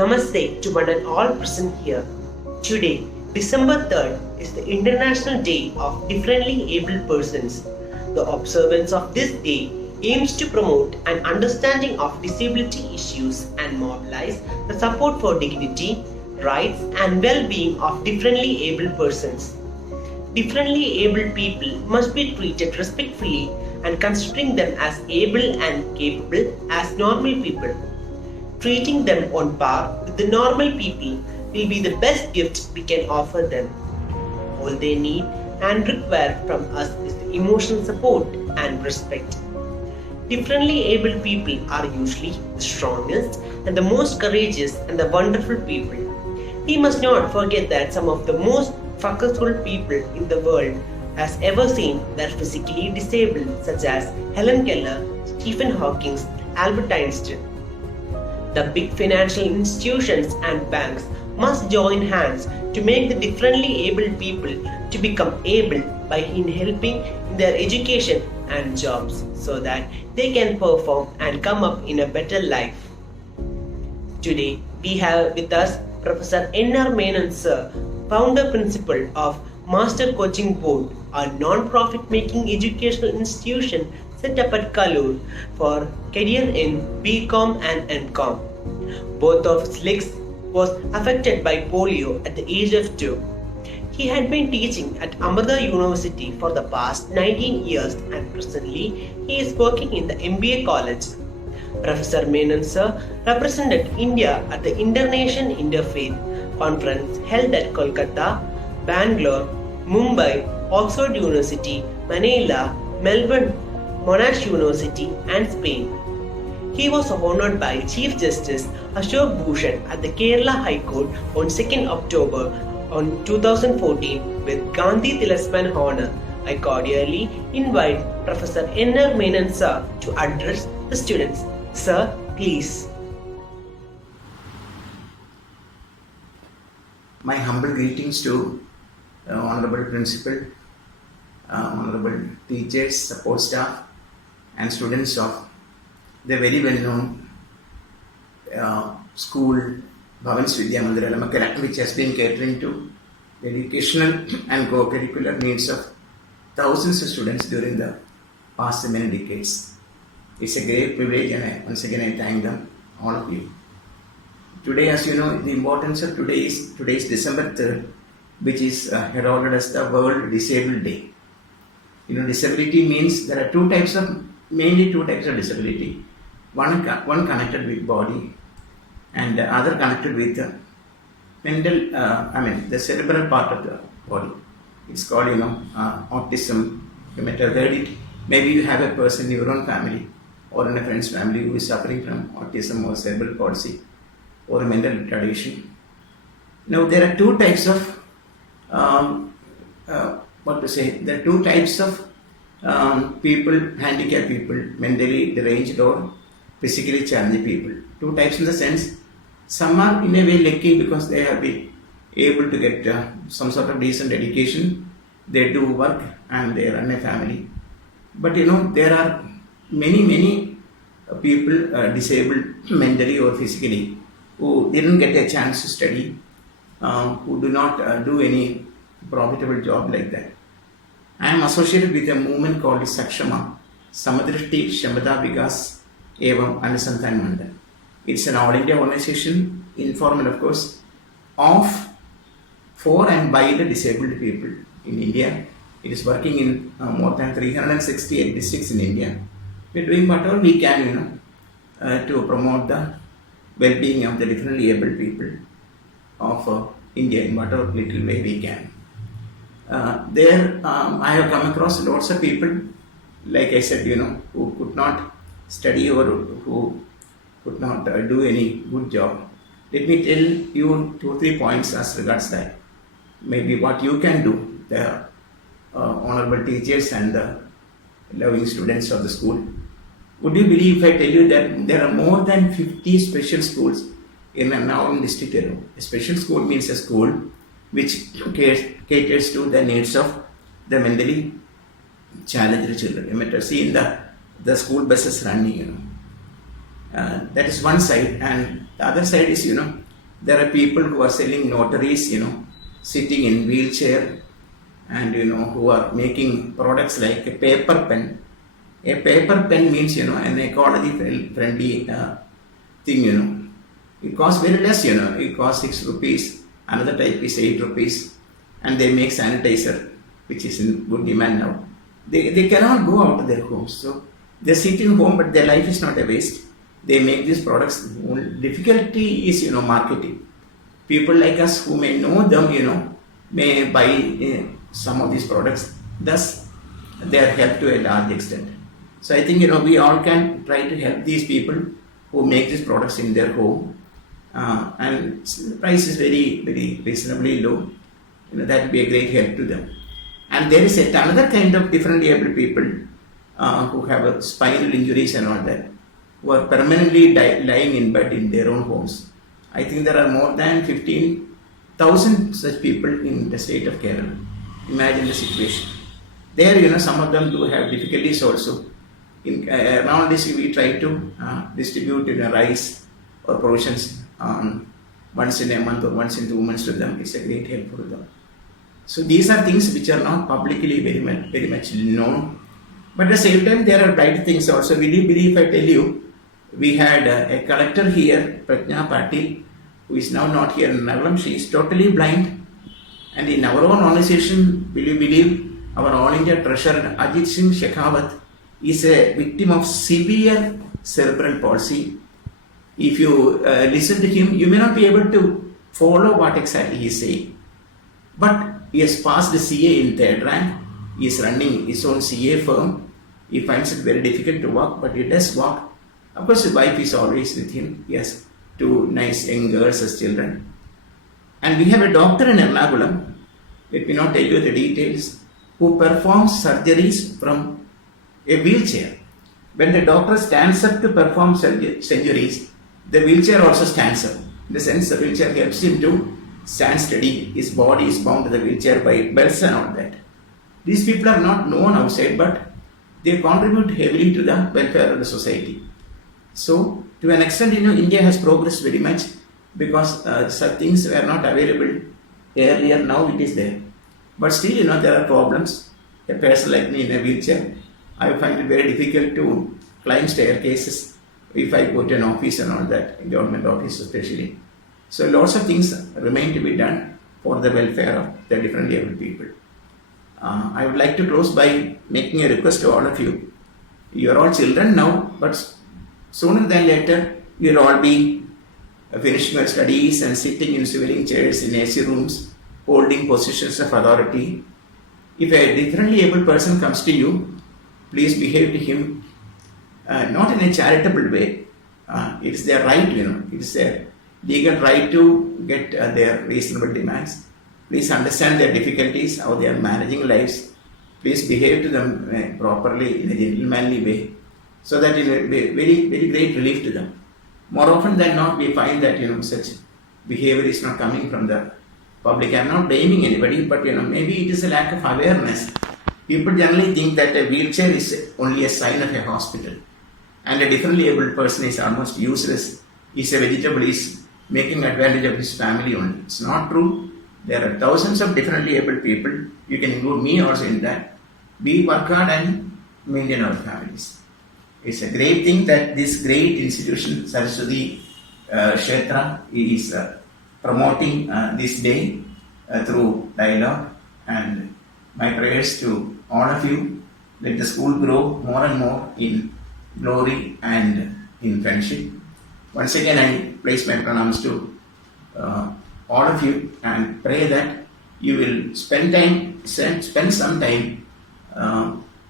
Namaste to one and all present here. Today, December 3rd, is the International Day of Differently Abled Persons. The observance of this day aims to promote an understanding of disability issues and mobilize the support for dignity, rights, and well-being of differently abled persons. Differently abled people must be treated respectfully and considering them as able and capable as normal people. Treating them on par with the normal people will be the best gift we can offer them. All they need and require from us is the emotional support and respect. Differently abled people are usually the strongest and the most courageous and the wonderful people. We must not forget that some of the most successful people in the world has ever seen were physically disabled, such as Helen Keller, Stephen Hawking, Albert Einstein. The big financial institutions and banks must join hands to make the differently abled people to become able by helping in their education and jobs so that they can perform and come up in a better life. Today we have with us Professor N.R. Menon Sir, founder principal of Master Coaching Board, a non-profit making educational institution set up at Kalur for career in BCom and MCom. Both of his legs was affected by polio at the age of 2. He had been teaching at Amrita University for the past 19 years and presently he is working in the MBA college. Professor Menon Sir represented India at the Indonesian Interfaith Conference held at Kolkata, Bangalore, Mumbai, Oxford University, Manila, Melbourne, Monash University and Spain. He was honored by Chief Justice Ashok Bhushan at the Kerala High Court on 2nd October 2014 with Gandhi Tilasman Honor. I cordially invite Professor N.R. Menon Sir to address the students. Sir, please. My humble greetings to Honorable Principal, Honorable teachers, support staff and students of the very well-known school Bhavans Vidya Mandira Lamakala, which has been catering to the educational and co-curricular needs of thousands of students during the past many decades. It's a great privilege and once again I thank them, all of you. Today, as you know, the importance of today is December 3rd, which is heralded as the World Disabled Day. Disability means there are mainly two types of disability. One connected with body and the other connected with the mental, the cerebral part of the body. It's called, autism. You might have heard it. Maybe you have a person in your own family or in a friend's family who is suffering from autism or cerebral palsy or a mental retardation. Now, there are two types of, there are two types of people, handicapped people, mentally deranged or physically challenged people. Two types in the sense, some are in a way lucky because they have been able to get some sort of decent education, they do work and they run a family. But there are many people disabled mentally or physically who didn't get a chance to study, who do not do any profitable job like that. I am associated with a movement called Sakshama, Samadrishti Shamata Vikas Evam Anusanthan Mandal. It's an all India organization, informal of course, of, for and by the disabled people in India. It is working in more than 368 districts in India. We are doing whatever we can, to promote the well-being of the differently able people of India in whatever little way we can. I have come across lots of people, like I said, who could not study or who could not do any good job. Let me tell you 2 or 3 points as regards that. Maybe what you can do, the honorable teachers and the loving students of the school. Would you believe if I tell you that there are more than 50 special schools in Ernakulam district alone? A special school means a school which caters to the needs of the mentally challenged children. You might have seen the school buses running, That is one side, and the other side is, There are people who are selling notaries, sitting in wheelchair, and who are making products like a paper pen. A paper pen means an ecology friendly thing. It costs very less. It costs 6 rupees. Another type is 8 rupees, and they make sanitizer, which is in good demand now. They cannot go out of their homes, so they sit in home, but their life is not a waste. They make these products. Difficulty is marketing. People like us who may know them, may buy some of these products. Thus, they are helped to a large extent. So I think we all can try to help these people who make these products in their home, and the price is very very reasonably low. That will be a great help to them. And there is another kind of differently able people who have spinal injuries and all that, who are permanently lying in bed in their own homes. I think there are more than 15,000 such people in the state of Kerala. Imagine the situation. There, some of them do have difficulties also. Around this, we try to distribute rice or provisions once in a month or once in 2 months to them. It's a great help for them. So these are things which are not publicly very much known. But at the same time, there are bright things also. We do believe, I tell you, we had a collector here, Prajna Patil, who is now not here in Nagalam. She is totally blind. And in our own organization, will you believe, our All India Treasurer Ajit Singh Shekhawat is a victim of severe cerebral palsy. If you listen to him, you may not be able to follow what exactly he is saying. But he has passed the CA in 3rd rank. He is running his own CA firm. He finds it very difficult to walk, but he does walk. Of course, his wife is always with him. He has 2 nice young girls as children. And we have a doctor in Ernakulam, let me not tell you the details, who performs surgeries from a wheelchair. When the doctor stands up to perform surgeries, the wheelchair also stands up. In the sense, the wheelchair helps him to stand steady. His body is bound to the wheelchair by belts and all that. These people are not known outside, but they contribute heavily to the welfare of the society. So, to an extent, India has progressed very much because such things were not available earlier. Now it is there. But still, there are problems. A person like me in a wheelchair, I find it very difficult to climb staircases if I go to an office and all that, government office especially. So lots of things remain to be done for the welfare of the differently able people. I would like to close by making a request to all of you. You are all children now, but sooner than later, you will all be finishing your studies and sitting in swiveling chairs in AC rooms, holding positions of authority. If a differently able person comes to you, please behave to him not in a charitable way. It's their right, it's their legal right to get their reasonable demands. Please understand their difficulties, how they are managing lives. Please behave to them properly in a gentlemanly way, so that it will be very, very great relief to them. More often than not, we find that such behavior is not coming from the public. I am not blaming anybody, but maybe it is a lack of awareness. People generally think that a wheelchair is only a sign of a hospital, and a differently able person is almost useless. He's a vegetable. He's making advantage of his family only. It's not true. There are thousands of differently able people. You can include me also in that. We work hard and maintain our families. It's a great thing that this great institution, Saraswati Kshetra, is promoting this day through dialogue, and my prayers to all of you. Let the school grow more and more in glory and in friendship. Once again, I place my pranams to all of you and pray that you will spend some time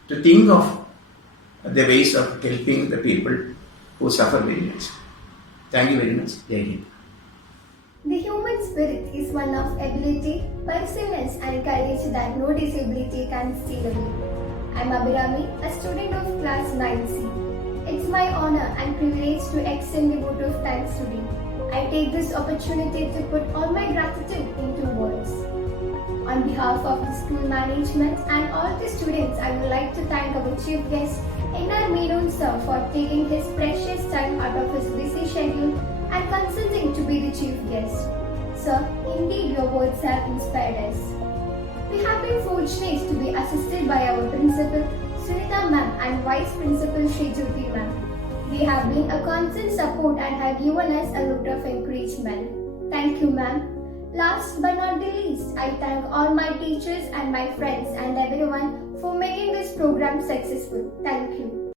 to think of the ways of helping the people who suffer very much. Thank you very much. Jai Hind. The human spirit is one of ability, perseverance and courage that no disability can steal away. I am Abhirami, a student of class 9C. It's my honor and privilege to extend the vote of thanks today. I take this opportunity to put all my gratitude into words. On behalf of the school management and all the students, I would like to thank our chief guest, N.R. Menon sir, for taking his precious time out of his busy schedule and consenting to be the chief guest. Sir, indeed your words have inspired us. We have been fortunate to be assisted by our principal, Sunita ma'am, and vice principal, Shri Jyoti ma'am. They have been a constant support and have given us a lot of encouragement. Thank you, ma'am. Last but not the least, I thank all my teachers and my friends and everyone for making this program successful. Thank you.